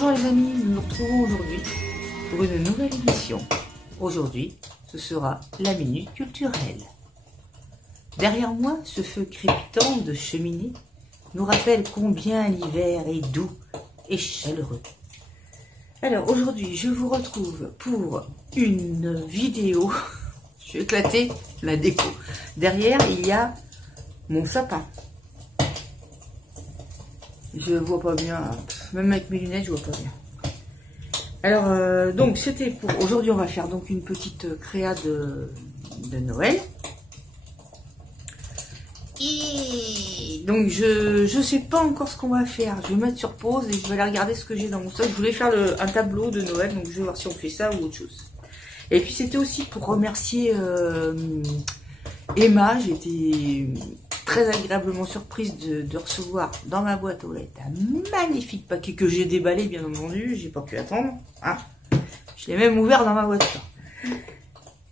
Bonjour les amis, nous nous retrouvons aujourd'hui pour une nouvelle émission. Aujourd'hui, ce sera la minute culturelle. Derrière moi, ce feu crépitant de cheminée nous rappelle combien l'hiver est doux et chaleureux. Alors aujourd'hui, je vous retrouve pour une vidéo. Je vais éclater la déco. Derrière, il y a mon sapin. Je vois pas bien, même avec mes lunettes, je vois pas bien. Alors, donc c'était pour aujourd'hui, on va faire donc une petite créa de Noël. Et donc je sais pas encore ce qu'on va faire. Je vais mettre sur pause et je vais aller regarder ce que j'ai dans mon stock. Je voulais faire un tableau de Noël, donc je vais voir si on fait ça ou autre chose. Et puis c'était aussi pour remercier Emma. J'étais très agréablement surprise de recevoir dans ma boîte aux lettres un magnifique paquet que j'ai déballé, bien entendu. J'ai pas pu attendre. Hein. Je l'ai même ouvert dans ma voiture.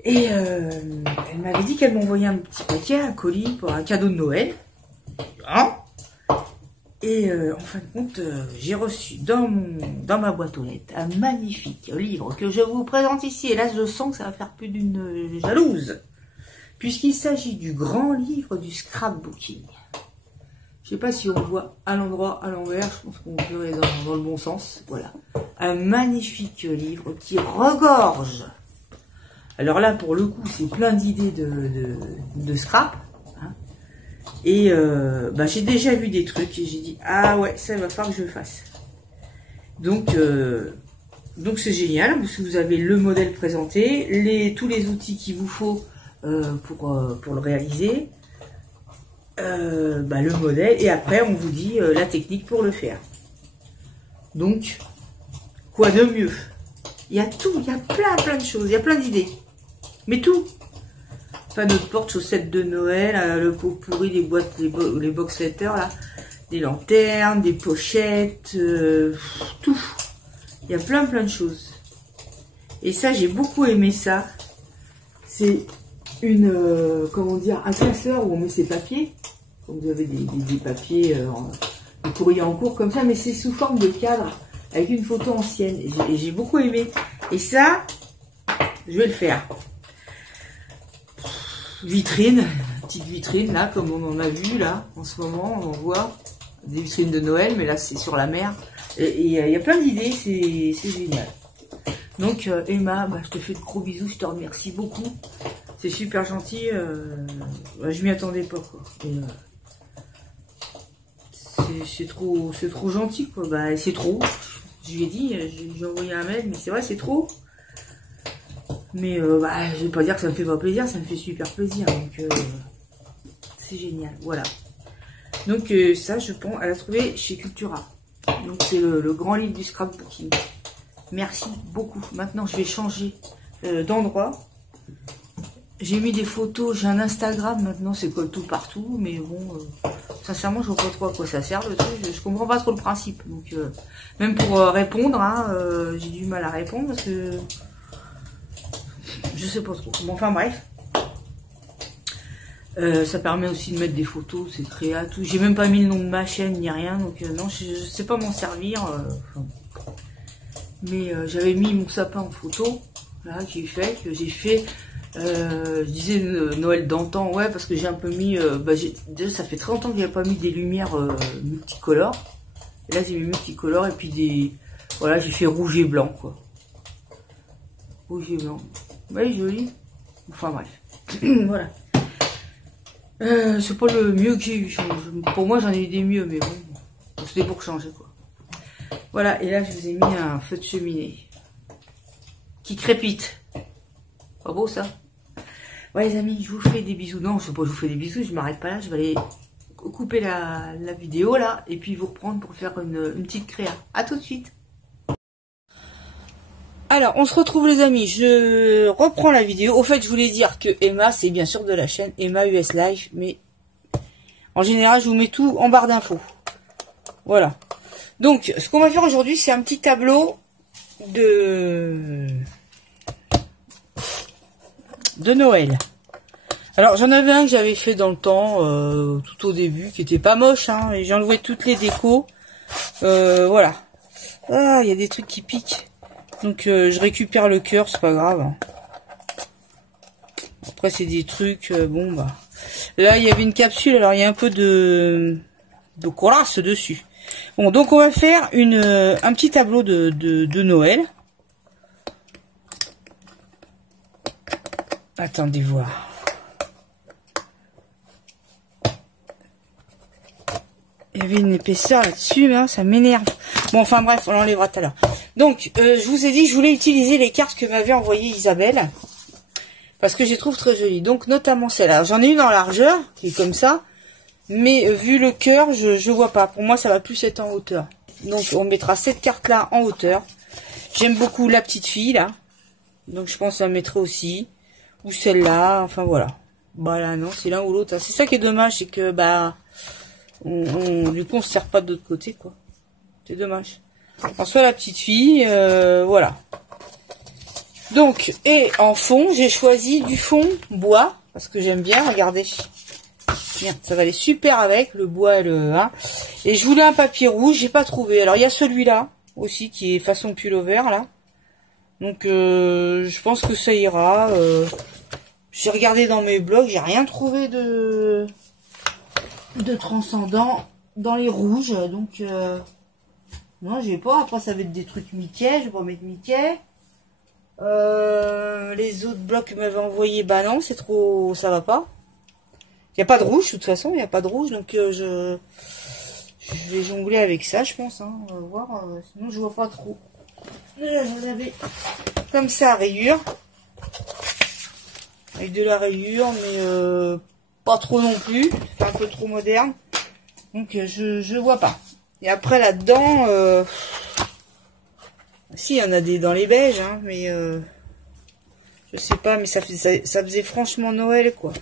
Et elle m'avait dit qu'elle m'envoyait un petit paquet, un colis pour un cadeau de Noël. Hein. Et en fin de compte, j'ai reçu dans ma boîte aux lettres un magnifique livre que je vous présente ici. Et là, je sens que ça va faire plus d'une jalouse. Puisqu'il s'agit du grand livre du scrapbooking. Je sais pas si on voit à l'endroit, à l'envers. Je pense qu'on verrait dans le bon sens. Voilà. Un magnifique livre qui regorge. Alors là, pour le coup, c'est plein d'idées de scrap. Hein. Et j'ai déjà vu des trucs et j'ai dit, ah ouais, ça il va falloir que je le fasse. Donc c'est génial, parce que vous avez le modèle présenté, tous les outils qu'il vous faut pour le réaliser, le modèle, et après on vous dit la technique pour le faire. Donc, quoi de mieux? Il y a tout, il y a plein de choses, il y a plein d'idées. Mais tout. Panneaux de porte, chaussettes de Noël, le pot pourri, les boîtes, les box letters, là, des lanternes, des pochettes, tout. Il y a plein de choses. Et ça, j'ai beaucoup aimé ça. C'est un classeur où on met ses papiers. Donc vous avez des papiers, des courriers en cours comme ça, mais c'est sous forme de cadre, avec une photo ancienne. Et j'ai beaucoup aimé. Et ça, je vais le faire. Vitrine, petite vitrine là, comme on en a vu là, en ce moment, on en voit des vitrines de Noël, mais là c'est sur la mer. Et il y a plein d'idées, c'est génial. Donc Emma, je te fais de gros bisous, je te remercie beaucoup. C'est super gentil, je m'y attendais pas quoi. C'est trop gentil quoi, c'est trop. Je lui ai dit, j'ai envoyé un mail, mais c'est vrai c'est trop. Mais je vais pas dire que ça me fait pas plaisir, ça me fait super plaisir. Donc c'est génial, voilà. Donc ça je pense, elle a trouvé chez Cultura. Donc c'est le grand livre du scrapbooking. Merci beaucoup. Maintenant je vais changer d'endroit. J'ai mis des photos, j'ai un Instagram maintenant, c'est colle tout partout. Mais bon, sincèrement je vois pas trop à quoi ça sert le truc. Je comprends pas trop le principe. Donc même pour répondre, hein, j'ai du mal à répondre parce que je sais pas trop. Bon, enfin bref. Ça permet aussi de mettre des photos, c'est créa, tout. J'ai même pas mis le nom de ma chaîne ni rien, donc non, je sais pas m'en servir. Mais j'avais mis mon sapin en photo, là, que j'ai fait. Je disais Noël d'antan, ouais, parce que j'ai un peu mis. Déjà, ça fait très longtemps que j'avais pas mis des lumières multicolores. Et là, j'ai mis multicolores et puis voilà, j'ai fait rouge et blanc, quoi. Rouge et blanc. Ouais, joli. Enfin bref. Voilà. C'est pas le mieux que j'ai eu. Pour moi, j'en ai eu des mieux, mais bon. C'était pour changer, quoi. Voilà, et là, je vous ai mis un feu de cheminée. Qui crépite. Pas beau, ça? Ouais, les amis, je vous fais des bisous. Non, je sais pas, je vous fais des bisous, je m'arrête pas là. Je vais aller couper la vidéo, là, et puis vous reprendre pour faire une petite créa. À tout de suite. Alors, on se retrouve les amis, je reprends la vidéo. Au fait, je voulais dire que Emma, c'est bien sûr de la chaîne Emma US Live, mais en général, je vous mets tout en barre d'infos. Voilà. Donc, ce qu'on va faire aujourd'hui, c'est un petit tableau de Noël. Alors, j'en avais un que j'avais fait dans le temps, tout au début, qui était pas moche, hein, et j'ai enlevé toutes les décos. Voilà. Ah, il y a des trucs qui piquent. Donc je récupère le cœur, c'est pas grave. Après c'est des trucs, bon bah. Là il y avait une capsule, alors il y a un peu de corasse dessus. Bon, donc on va faire un petit tableau de Noël. Attendez voir. Il y avait une épaisseur là-dessus, là, ça m'énerve. Bon, enfin bref, on l'enlèvera tout à l'heure. Donc, je vous ai dit que je voulais utiliser les cartes que m'avait envoyées Isabelle. Parce que je les trouve très jolies. Donc, notamment celle-là. J'en ai une en largeur, qui est comme ça. Mais vu le cœur, je vois pas. Pour moi, ça va plus être en hauteur. Donc, on mettra cette carte-là en hauteur. J'aime beaucoup la petite fille, là. Donc, je pense que ça mettrait aussi. Ou celle-là, enfin voilà. Bah là, non, c'est l'un ou l'autre. C'est ça qui est dommage, c'est que, bah... du coup, on se sert pas de l'autre côté, quoi. C'est dommage. En soit la petite fille, voilà. Donc, et en fond, j'ai choisi du fond bois, parce que j'aime bien, regardez. Merde, ça va aller super avec, le bois et le... Hein. Et je voulais un papier rouge, j'ai pas trouvé. Alors, il y a celui-là, aussi, qui est façon pullover, là. Donc, je pense que ça ira. J'ai regardé dans mes blogs, j'ai rien trouvé de transcendant dans les rouges, donc non, j'ai pas. Après ça va être des trucs Mickey, je vais pas mettre Mickey. Les autres blocs m'avaient envoyé, bah non, c'est trop, ça va pas. Il y a pas de rouge de toute façon, il y a pas de rouge, donc je vais jongler avec ça, je pense. Hein. On va voir, sinon je vois pas trop. Là, j'en avais comme ça à rayure, avec de la rayure, mais pas trop non plus, c'est un peu trop moderne. Donc je vois pas. Et après là-dedans, si, il y en a des dans les beiges, hein, mais je sais pas, mais ça faisait franchement Noël, quoi.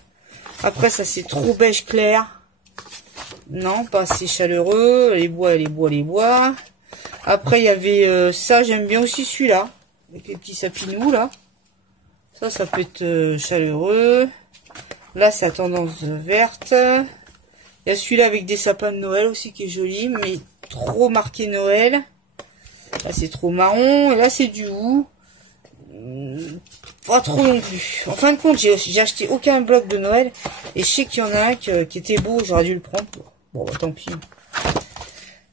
Après ça c'est trop beige clair. Non, pas assez chaleureux. Les bois. Après il y avait ça, j'aime bien aussi celui-là, avec les petits sapinous là. Ça peut être chaleureux. Là, c'est à tendance verte. Il y a celui-là avec des sapins de Noël aussi qui est joli, mais trop marqué Noël. Là, c'est trop marron. Et là, c'est du hou. Pas trop non plus. En fin de compte, j'ai acheté aucun bloc de Noël. Et je sais qu'il y en a un qui était beau. J'aurais dû le prendre. Bon, bah, tant pis.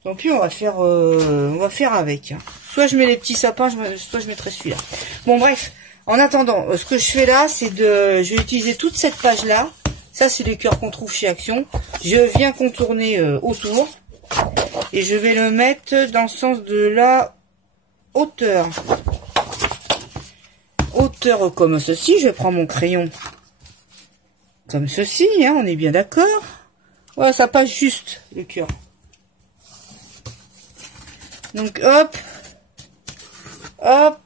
Tant pis, on va faire avec. Hein. Soit je mets les petits sapins, soit je mettrai celui-là. Bon, bref. En attendant, ce que je fais là, c'est je vais utiliser toute cette page-là. Ça, c'est les cœurs qu'on trouve chez Action. Je viens contourner autour. Et je vais le mettre dans le sens de la hauteur. Hauteur comme ceci. Je prends mon crayon comme ceci, hein, on est bien d'accord. Voilà, ça passe juste, le cœur. Donc, hop. Hop.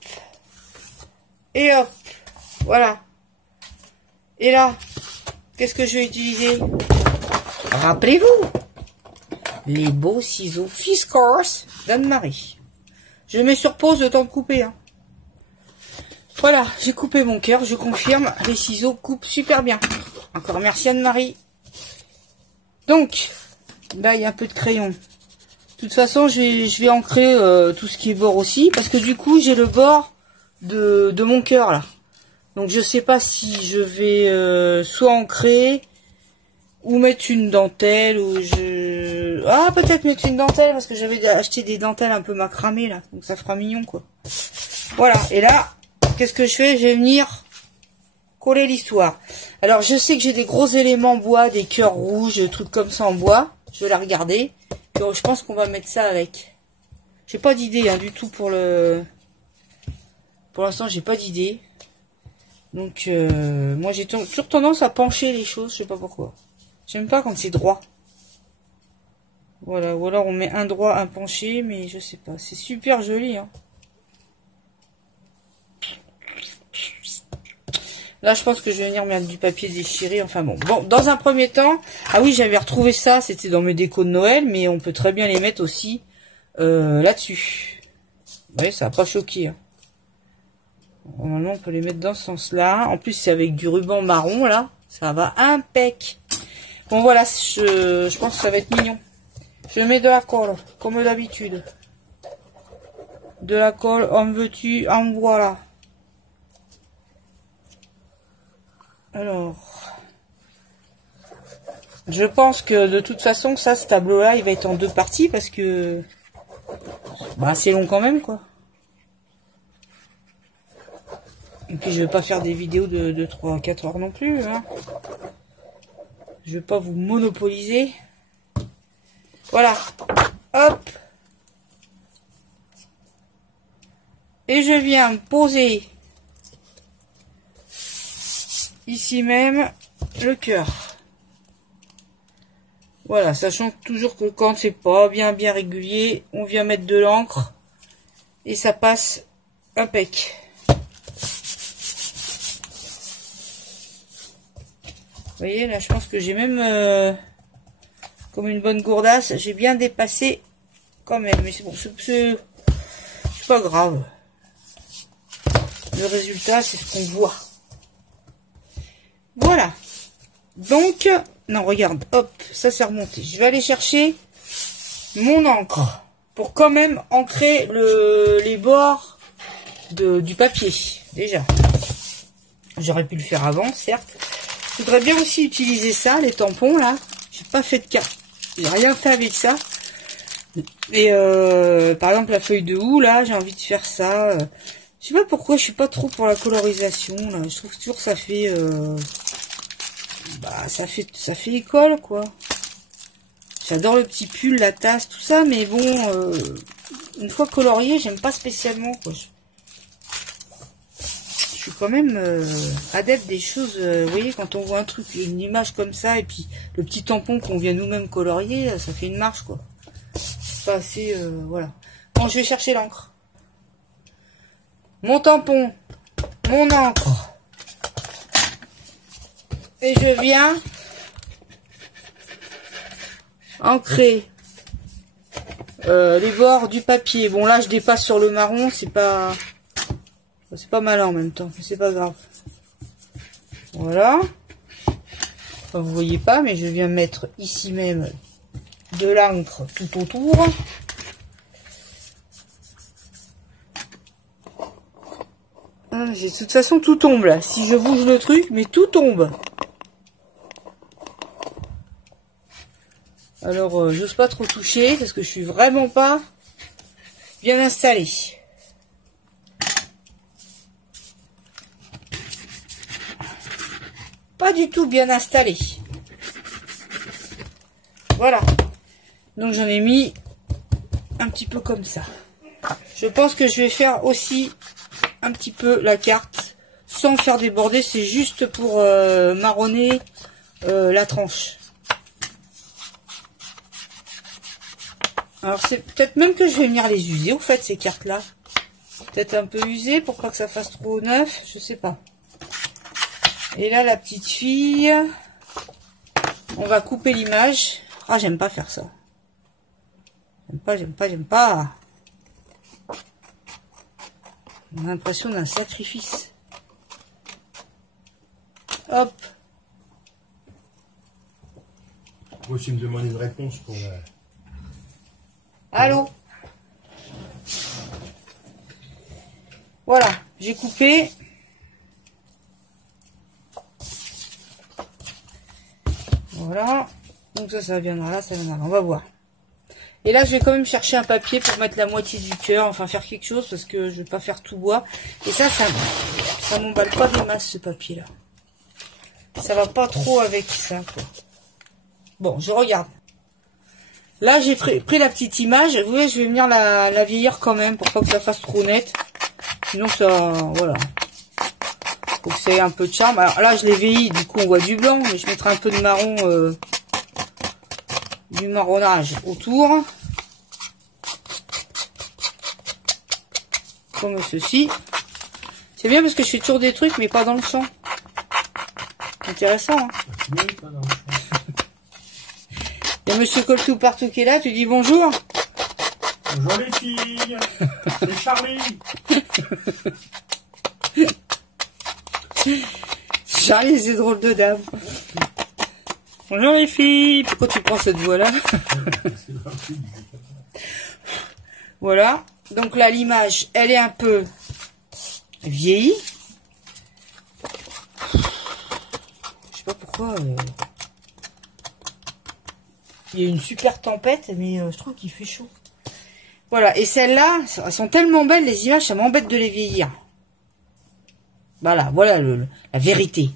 Et hop, voilà. Et là, qu'est-ce que je vais utiliser? Rappelez-vous, les beaux ciseaux Fiskars d'Anne-Marie. Je mets sur pause le temps de couper. Hein. Voilà, j'ai coupé mon cœur, je confirme, les ciseaux coupent super bien. Encore merci Anne-Marie. Donc, là, il y a un peu de crayon. De toute façon, je vais ancrer tout ce qui est bord aussi, parce que du coup, j'ai le bord de mon cœur là. Donc je sais pas si je vais soit ancrer ou mettre une dentelle ou peut-être mettre une dentelle parce que j'avais acheté des dentelles un peu macramées là, donc ça fera mignon quoi. Voilà, et là qu'est-ce que je fais? Je vais venir coller l'histoire. Alors je sais que j'ai des gros éléments en bois, des cœurs rouges, des trucs comme ça en bois. Je vais la regarder. Puis, je pense qu'on va mettre ça avec. J'ai pas d'idée hein, du tout pour le... Pour l'instant, j'ai pas d'idée. Donc, moi, j'ai toujours tendance à pencher les choses. Je sais pas pourquoi. J'aime pas quand c'est droit. Voilà. Ou alors, on met un droit, un penché. Mais je sais pas. C'est super joli. Hein. Là, je pense que je vais venir mettre du papier déchiré. Enfin bon. Bon, dans un premier temps... Ah oui, j'avais retrouvé ça. C'était dans mes décos de Noël. Mais on peut très bien les mettre aussi là-dessus. Vous voyez, ça n'a pas choqué. Hein. Normalement, on peut les mettre dans ce sens-là. En plus, c'est avec du ruban marron, là. Ça va impec. Bon, voilà, je pense que ça va être mignon. Je mets de la colle, comme d'habitude. de la colle, en veux-tu, en voilà. Alors, je pense que de toute façon, ça, ce tableau-là, il va être en 2 parties parce que bah, c'est long quand même, quoi. Et puis, je vais pas faire des vidéos de 3 à 4 heures non plus, hein. Je vais pas vous monopoliser. Voilà. Hop. Et je viens poser ici même le cœur. Voilà, sachant toujours que quand c'est pas bien régulier, on vient mettre de l'encre et ça passe impec. Vous voyez, là je pense que j'ai même comme une bonne gourdasse, j'ai bien dépassé quand même, mais c'est bon, c'est pas grave. Le résultat, c'est ce qu'on voit. Voilà. Donc, non, regarde, hop, ça s'est remonté. Je vais aller chercher mon encre pour quand même ancrer les bords du papier, déjà. J'aurais pu le faire avant, certes. Je voudrais bien aussi utiliser ça, les tampons, là. J'ai pas fait de carte. J'ai rien fait avec ça. Et par exemple, la feuille de houx, là, j'ai envie de faire ça. Je sais pas pourquoi je suis pas trop pour la colorisation, là. Je trouve toujours que ça fait... bah, ça fait école, quoi. J'adore le petit pull, la tasse, tout ça, mais bon, une fois colorié, j'aime pas spécialement, quoi. Je suis quand même adepte des choses, vous voyez, quand on voit un truc, une image comme ça, et puis le petit tampon qu'on vient nous-mêmes colorier, ça fait une marche, quoi. C'est pas assez, voilà. Bon, je vais chercher l'encre. Mon tampon, mon encre. Et je viens ancrer les bords du papier. Bon, là, je dépasse sur le marron, c'est pas mal en même temps, mais c'est pas grave. Voilà. Enfin, vous voyez pas, mais je viens mettre ici même de l'encre tout autour. De toute façon, tout tombe là. Si je bouge le truc, mais tout tombe. Alors, j'ose pas trop toucher parce que je suis vraiment pas bien installée. Pas du tout bien installée. Voilà. Donc, j'en ai mis un petit peu comme ça. Je pense que je vais faire aussi un petit peu la carte sans faire déborder. C'est juste pour marronner la tranche. Alors c'est peut-être même que je vais venir les user au fait, ces cartes là. Peut-être un peu usées pour pas que ça fasse trop neuf, je sais pas. Et là la petite fille, on va couper l'image. Ah, j'aime pas faire ça. J'aime pas. On a l'impression d'un sacrifice. Hop. Moi aussi me demander une réponse pour la... Allô? Voilà, j'ai coupé. Voilà. Donc ça viendra là, ça viendra là. On va voir. Et là, je vais quand même chercher un papier pour mettre la moitié du cœur. Enfin, faire quelque chose parce que je vais pas faire tout bois. Et ça m'emballe pas des masses, ce papier-là. Ça va pas trop avec ça, quoi. Bon, je regarde. Là, j'ai pris la petite image. Vous voyez, je vais venir la vieillir quand même pour pas que ça fasse trop net. Sinon, ça... Voilà. Faut que ça ait un peu de charme. Alors là, je l'ai vieilli. Du coup, on voit du blanc. Mais je mettrai un peu de marron... du marronnage autour. Comme ceci. C'est bien parce que je fais toujours des trucs, mais pas dans le champ. Intéressant, hein. Il y a Monsieur Coltou partout qui est là, tu dis bonjour. Bonjour les filles, c'est Charlie. Charlie, c'est drôle de dame. Bonjour les filles. Pourquoi tu prends cette voix-là? Voilà. Donc là, l'image, elle est un peu vieillie. Je sais pas pourquoi. Il y a une super tempête, mais je trouve qu'il fait chaud. Voilà, et celles-là, elles sont tellement belles, les images, ça m'embête de les vieillir. Voilà, voilà la vérité.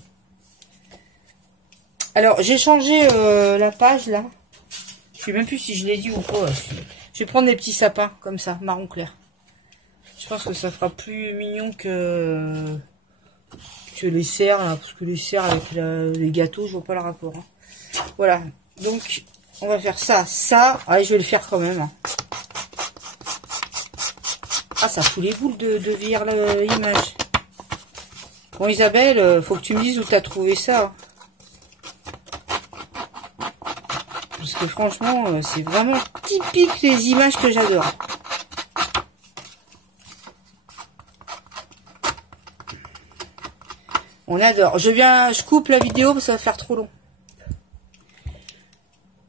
Alors, j'ai changé la page, là. Je sais même plus si je l'ai dit ou pas. Je vais prendre des petits sapins, comme ça, marron clair. Je pense que ça fera plus mignon que les cerfs, là, parce que les cerfs avec les gâteaux, je vois pas le rapport. Hein. Voilà, donc, on va faire ça, ça. Allez, je vais le faire quand même. Hein. Ah, ça fout les boules de vieillir l'image. Bon, Isabelle, faut que tu me dises où tu as trouvé ça. Parce que franchement, c'est vraiment typique les images que j'adore. On adore. Je coupe la vidéo parce que ça va faire trop long.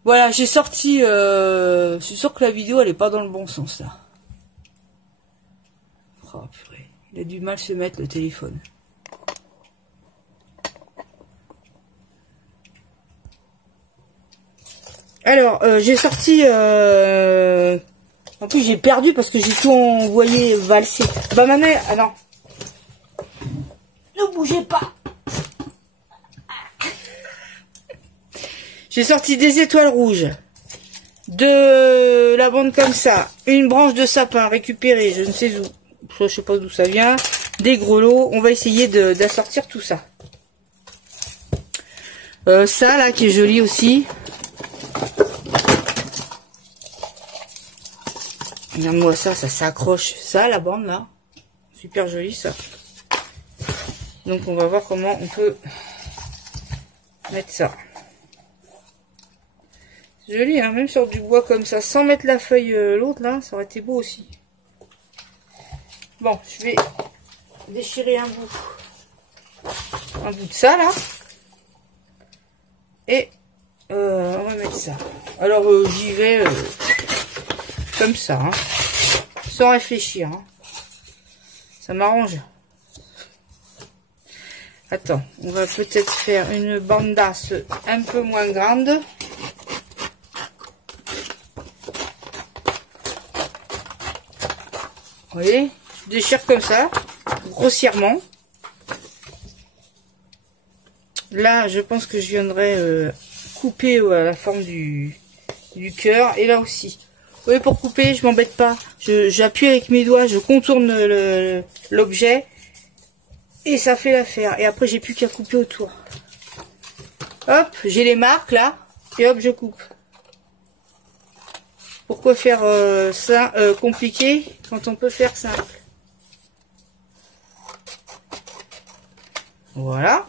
Voilà, j'ai sorti... je suis sûre que la vidéo, elle est pas dans le bon sens, là. Oh, purée. Il a du mal à se mettre, le téléphone. Alors, j'ai sorti... En plus, j'ai perdu parce que j'ai tout envoyé valser. Bah, ma mère... Ah non. Ne bougez pas. J'ai sorti des étoiles rouges. De la bande comme ça. Une branche de sapin récupérée, je ne sais où. Je sais pas d'où ça vient. Des grelots. On va essayer d'assortir tout ça. Ça, là, qui est joli aussi. Regarde-moi ça, ça s'accroche. Ça, la bande, là. Super joli, ça. Donc, on va voir comment on peut mettre ça. C'est joli, hein, même sur du bois comme ça. Sans mettre la feuille, l'autre, là, ça aurait été beau aussi. Bon, je vais déchirer un bout de ça, là. Et, on va mettre ça. Alors, j'y vais comme ça, hein, sans réfléchir. Hein. Ça m'arrange. Attends, on va peut-être faire une bandasse un peu moins grande. Vous voyez, je déchire comme ça, grossièrement. Là, je pense que je viendrai couper à la forme du cœur. Et là aussi. Vous voyez, pour couper, je m'embête pas. J'appuie avec mes doigts, je contourne l'objet. Et ça fait l'affaire. Et après, j'ai plus qu'à couper autour. Hop, j'ai les marques là. Et hop, je coupe. Pourquoi faire ça compliqué quand on peut faire simple? Voilà.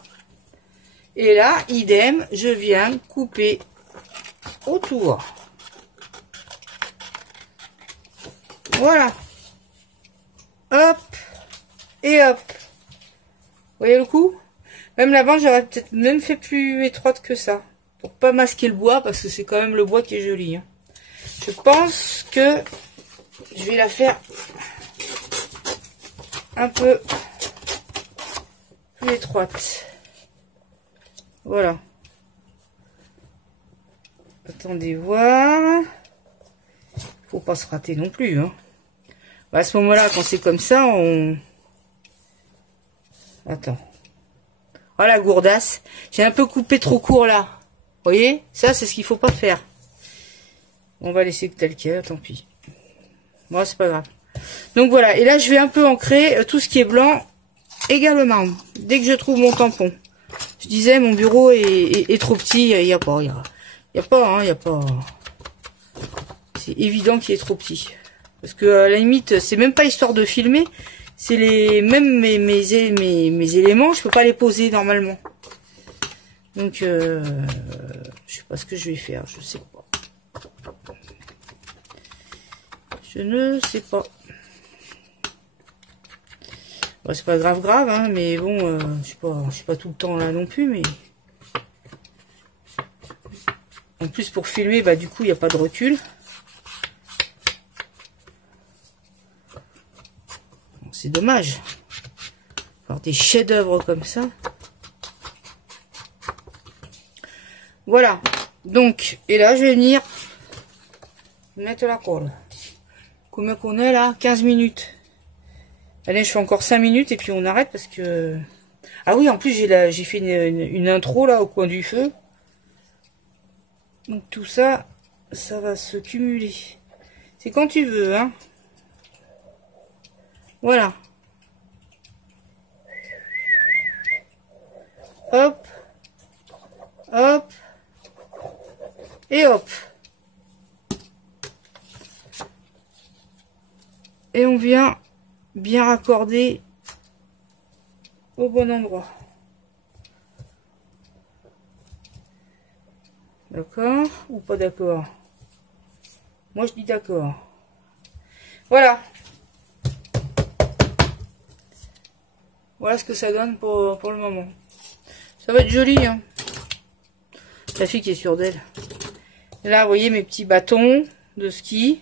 Et là, idem, je viens couper autour. Voilà. Hop. Et hop. Vous voyez le coup? Même la bande, j'aurais peut-être même fait plus étroite que ça. Pour pas masquer le bois, parce que c'est quand même le bois qui est joli. Hein. Je pense que je vais la faire un peu plus étroite. Voilà. Attendez voir. Faut pas se rater non plus. Hein. Bah, à ce moment-là, quand c'est comme ça, on... Attends. Voilà, gourdasse. J'ai un peu coupé trop court là. Vous voyez? Ça, c'est ce qu'il faut pas faire. On va laisser tel quel, tant pis. Bon, c'est pas grave. Donc voilà. Et là, je vais un peu ancrer tout ce qui est blanc également. Dès que je trouve mon tampon. Je disais, mon bureau est trop petit. Il n'y a pas. C'est évident qu'il est trop petit. Parce que à la limite, c'est même pas histoire de filmer. C'est même mes éléments, je peux pas les poser normalement. Donc, je sais pas ce que je vais faire, je sais pas. Je ne sais pas. Bon, c'est pas grave, hein, mais bon, je suis pas tout le temps là non plus, mais... En plus, pour filmer, bah du coup, il n'y a pas de recul. C'est dommage. Avoir des chefs-d'œuvre comme ça. Voilà. Donc, et là, je vais venir mettre la colle. Combien qu'on est là? 15 minutes. Allez, je fais encore 5 minutes et puis on arrête parce que... Ah oui, en plus, j'ai fait une intro là au coin du feu. Donc tout ça, ça va se cumuler. C'est quand tu veux, hein. Voilà. Hop. Hop. Et hop. Et on vient bien raccorder au bon endroit. D'accord ou pas d'accord? Moi je dis d'accord. Voilà. Voilà ce que ça donne pour le moment. Ça va être joli, hein. La fille qui est sûre d'elle. Là, vous voyez mes petits bâtons de ski.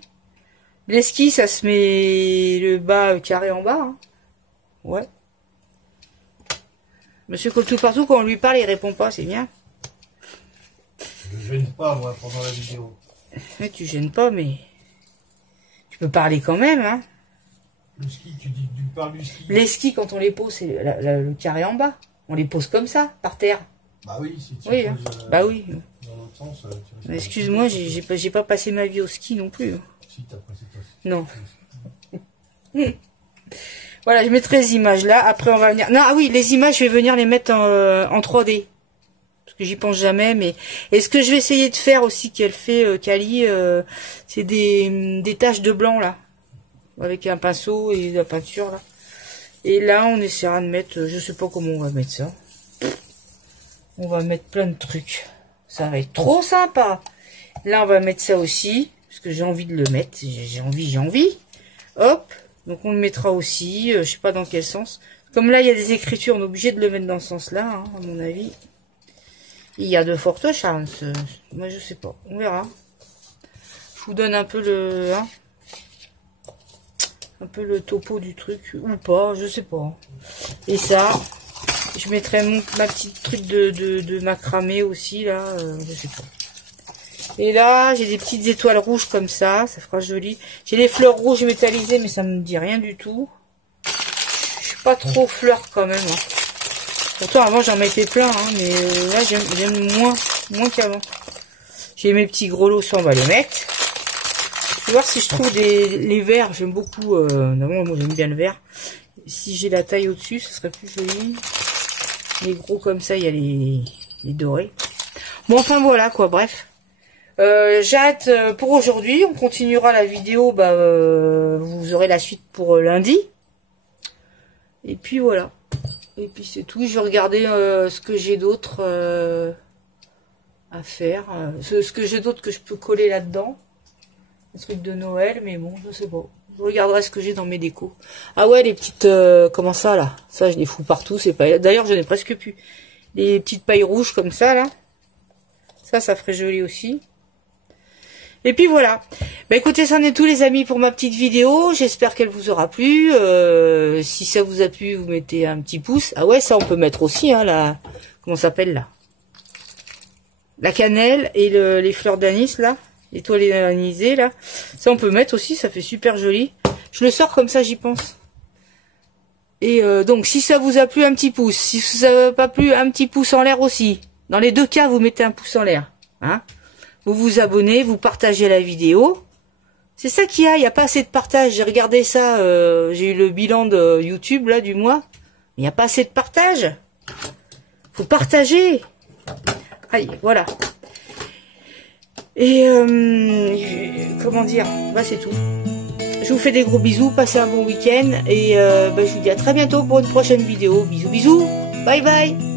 Les skis, ça se met le bas carré en bas. Hein. Ouais. Monsieur colle tout partout, quand on lui parle, il répond pas, c'est bien. Je gêne pas, moi, pendant la vidéo. Mais tu gênes pas, mais... Tu peux parler quand même, hein. Le ski, tu parles du ski. Les skis, quand on les pose, c'est le carré en bas. On les pose comme ça, par terre. Bah oui, si tu oui, poses, hein. Bah oui. Dans l'autre sens, excuse-moi, j'ai pas passé ma vie au ski non plus. Si, t'as passé toi. Non. Voilà, je mettrai les images là. Après, on va venir... Non, ah oui, les images, je vais venir les mettre en 3D. Parce que j'y pense jamais, mais... Et ce que je vais essayer de faire aussi, qu'elle fait, Kali, c'est des taches de blanc, là. Avec un pinceau et de la peinture, là. Et là, on essaiera de mettre... Je sais pas comment on va mettre ça. On va mettre plein de trucs. Ça va être trop sympa. Là, on va mettre ça aussi. Parce que j'ai envie de le mettre. J'ai envie. Hop. Donc, on le mettra aussi. Je sais pas dans quel sens. Comme là, il y a des écritures, on est obligé de le mettre dans ce sens-là, hein, à mon avis. Il y a de fortes chances. Moi, je sais pas. On verra. Je vous donne un peu le... Hein, un peu le topo du truc. Ou pas, je sais pas. Et ça... Je mettrai ma petite truc de macramé aussi, là. Je sais pas. Et là, j'ai des petites étoiles rouges comme ça. Ça fera joli. J'ai des fleurs rouges métallisées, mais ça me dit rien du tout. Je suis pas trop fleur quand même. Hein. Pourtant, avant, j'en mettais plein. Hein, mais là, j'aime moins qu'avant. J'ai mes petits grelots, ça, on va les mettre. Je vais voir si je trouve les verts. J'aime beaucoup. Moi, j'aime bien le vert. Si j'ai la taille au-dessus, ce serait plus joli. Les gros comme ça, il y a les dorés. Bon, enfin voilà quoi, bref. J'arrête pour aujourd'hui. On continuera la vidéo. Vous aurez la suite pour lundi. Et puis voilà. Et puis c'est tout. Je vais regarder ce que j'ai d'autre à faire. Ce que j'ai d'autre que je peux coller là-dedans. Un truc de Noël, mais bon, je sais pas. Je regarderai ce que j'ai dans mes décos. Ah ouais, les petites... comment ça, là? Ça, je les fous partout. C'est pas... D'ailleurs, j'en ai presque plus. Les petites pailles rouges comme ça, là. Ça ferait joli aussi. Et puis voilà. Bah écoutez, c'en est tout, les amis, pour ma petite vidéo. J'espère qu'elle vous aura plu. Si ça vous a plu, vous mettez un petit pouce. Ah ouais, ça, on peut mettre aussi, hein, la... Comment ça s'appelle, là? La cannelle et les fleurs d'anis, là. Étoilé anisé là, ça on peut mettre aussi, ça fait super joli. Je le sors comme ça, j'y pense. Et donc si ça vous a plu, un petit pouce. Si ça n'a pas plu, un petit pouce en l'air aussi. Dans les deux cas, vous mettez un pouce en l'air. Hein, vous vous abonnez, vous partagez la vidéo. C'est ça qu'il y a, il n'y a pas assez de partage. J'ai regardé ça, j'ai eu le bilan de YouTube là du mois. Il n'y a pas assez de partage. Faut partager. Allez, voilà. Et comment dire, bah c'est tout. Je vous fais des gros bisous, passez un bon week-end et je vous dis à très bientôt pour une prochaine vidéo. Bisous bisous, bye bye.